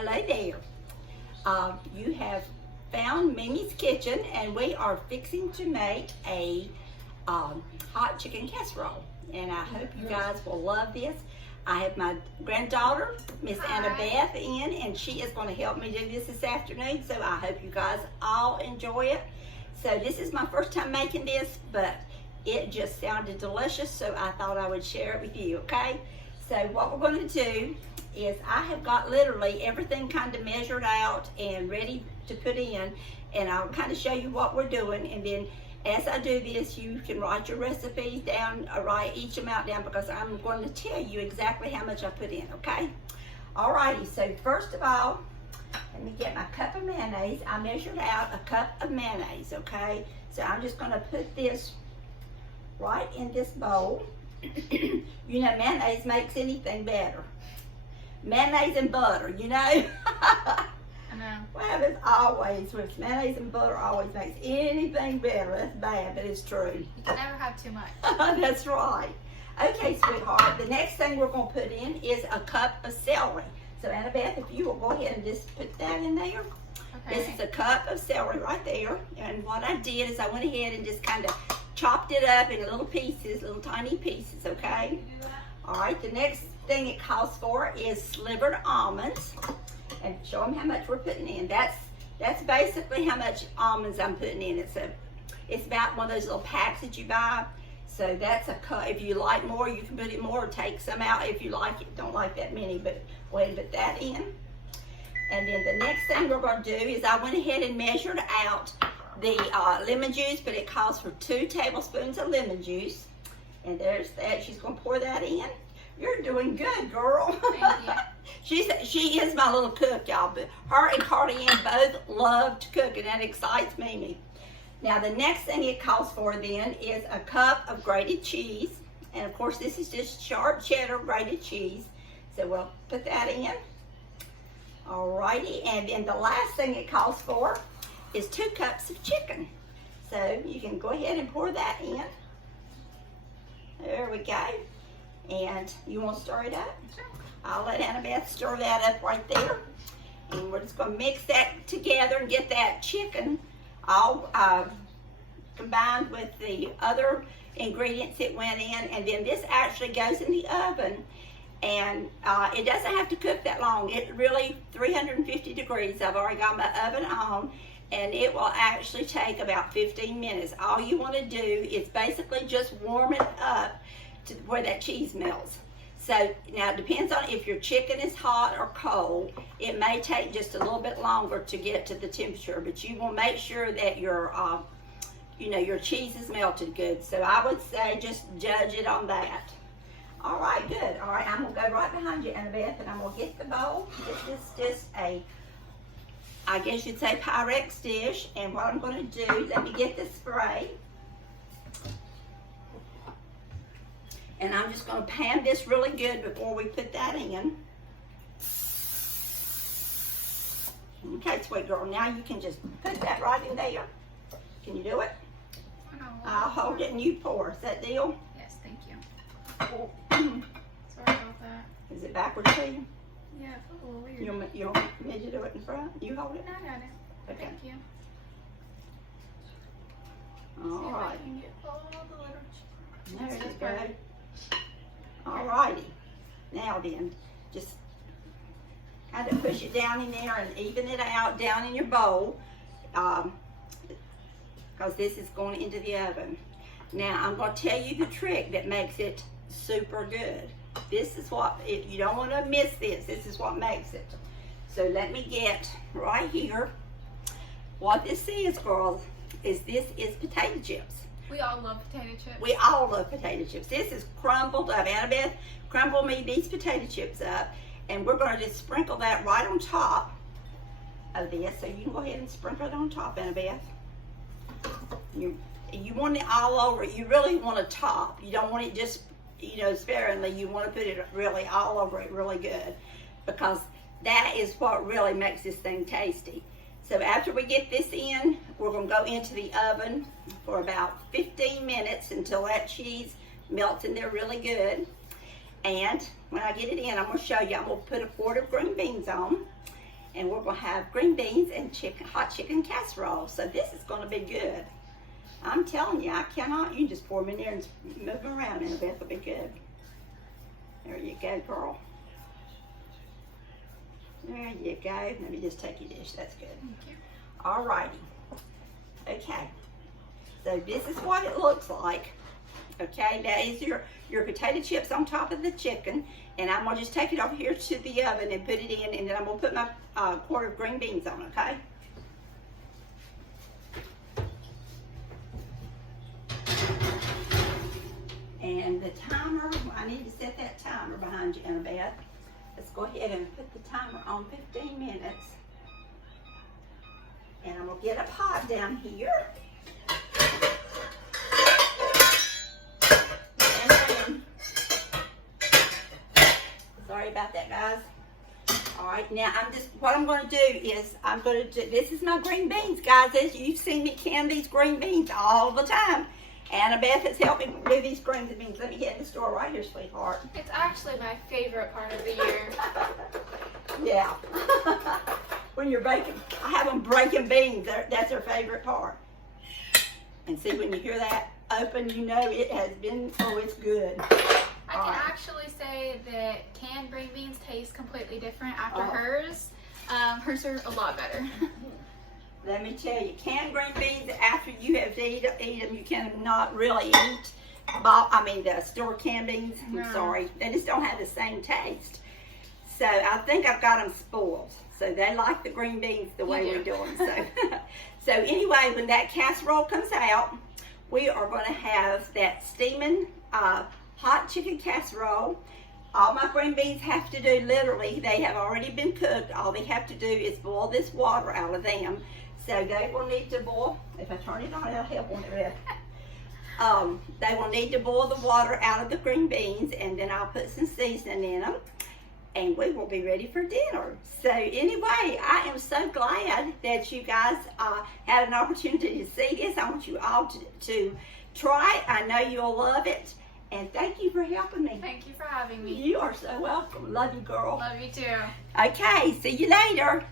Hello there. You have found Mimi's Kitchen, and we are fixing to make a hot chicken casserole. And I hope you guys will love this. I have my granddaughter, Miss Annabeth, in, and she is going to help me do this afternoon. So I hope you guys all enjoy it. So this is my first time making this, but it just sounded delicious, so I thought I would share it with you, okay? So what we're going to do is I have got literally everything kind of measured out and ready to put in, and I'll kind of show you what we're doing, and then as I do this, you can write your recipes down, write each amount down, because I'm going to tell you exactly how much I put in, okay? Alrighty, so first of all, let me get my cup of mayonnaise. I measured out a cup of mayonnaise, okay? So I'm just going to put this right in this bowl. You know, mayonnaise makes anything better. Mayonnaise and butter, you know? I know. Well, it's always, with mayonnaise and butter always makes anything better. That's bad, but it's true. You can never have too much. That's right. Okay, sweetheart, the next thing we're going to put in is a cup of celery. So, Annabeth, if you will go ahead and just put that in there. Okay. This is a cup of celery right there. And what I did is I went ahead and just kind of chopped it up in little pieces, little tiny pieces, okay? All right, the next thing it calls for is slivered almonds. And show them how much we're putting in. That's basically how much almonds I'm putting in. It's about one of those little packs that you buy. So that's a cup. If you like more, you can put it more, or take some out if you like it. Don't like that many, but go ahead and put that in. And then the next thing we're going to do is I went ahead and measured out the lemon juice, but it calls for 2 tablespoons of lemon juice. And there's that. She's going to pour that in. You're doing good, girl. Thank you. She is my little cook, y'all. But her and Cardianne both love to cook, and that excites Mimi. Now, the next thing it calls for then is a cup of grated cheese. And, of course, this is just sharp cheddar grated cheese. So we'll put that in. Alrighty. And then the last thing it calls for is 2 cups of chicken. So you can go ahead and pour that in. There we go. And you want to stir it up? Sure. I'll let Annabeth stir that up right there. And we're just going to mix that together and get that chicken all combined with the other ingredients that went in. And then this actually goes in the oven. And it doesn't have to cook that long. It really, 350 degrees. I've already got my oven on. And it will actually take about 15 minutes. All you want to do is basically just warm it up to where that cheese melts. So now it depends on if your chicken is hot or cold. It may take just a little bit longer to get to the temperature, but you will make sure that your your cheese is melted good. So I would say just judge it on that. All right, good. All right, I'm gonna go right behind you, Annabeth, and I'm gonna get the bowl. This is just a, I guess you'd say, Pyrex dish. And what I'm gonna do, let me get the spray. And I'm just going to pan this really good before we put that in. Okay, sweet girl. Now you can just put that right in there. Can you do it? I'll hold it and you pour. Is that deal? Yes, thank you. Sorry about that. Is it backwards to you? Yeah, it feels a little weird. You want me to do it in front? You hold it? No, I got it. Okay. Thank you. All See if I right. can get all the little There you stuff go. right. Alrighty. Now then, just kind of push it down in there and even it out down in your bowl, because this is going into the oven. Now I'm going to tell you the trick that makes it super good. This is what, if you don't want to miss this, this is what makes it. So let me get right here. What this is, girls, is this is potato chips. We all love potato chips. We all love potato chips. This is crumbled up. Annabeth, crumble me these potato chips up. And we're going to just sprinkle that right on top of this. So you can go ahead and sprinkle it on top, Annabeth. You want it all over. You really want a top. You don't want it just, sparingly. You want to put it really all over it really good. Because that is what really makes this thing tasty. So after we get this in, we're going to go into the oven for about 15 minutes until that cheese melts in there really good. And when I get it in, I'm going to show you. I'm going to put a quart of green beans on. and we're going to have green beans and hot chicken casserole. So this is going to be good. I'm telling you, I cannot. You can just pour them in there and move them around, and it'll be good. There you go, girl. There you go. Let me just take your dish. That's good. Thank you. All righty. Okay. So this is what it looks like. Okay, that is your potato chips on top of the chicken, and I'm gonna just take it over here to the oven and put it in, and then I'm gonna put my quart of green beans on, okay? And the timer, I need to set that timer behind you, Annabeth. Let's go ahead and put the timer on 15 minutes. And I'm gonna get a pot down here. Sorry about that, guys. All right, now what I'm going to do is this is my green beans, guys. As you've seen me can these green beans all the time. Annabeth has helped me do these green beans. Let me get in the store right here, sweetheart. It's actually my favorite part of the year. Yeah. When you're baking, I have them breaking beans. That's their favorite part. And see, when you hear that open, you know it has been, it's good. I can actually say that canned green beans taste completely different after hers. Hers are a lot better. Let me tell you, canned green beans, after you have to eat them, you cannot really eat. The store canned beans, I'm sorry, they just don't have the same taste. So I think I've got them spoiled. So they like the green beans the way we're doing. So anyway, when that casserole comes out, we are going to have that steaming hot chicken casserole. All my green beans have to do, literally, they have already been cooked. All they have to do is boil this water out of them. So they will need to boil. If I turn it on, it'll help on it. They will need to boil the water out of the green beans, and then I'll put some seasoning in them, and we will be ready for dinner. So anyway, I am so glad that you guys had an opportunity to see this. I want you all to try it. I know you'll love it. And thank you for helping me. Thank you for having me. You are so welcome. Love you, girl. Love you too. Okay, see you later.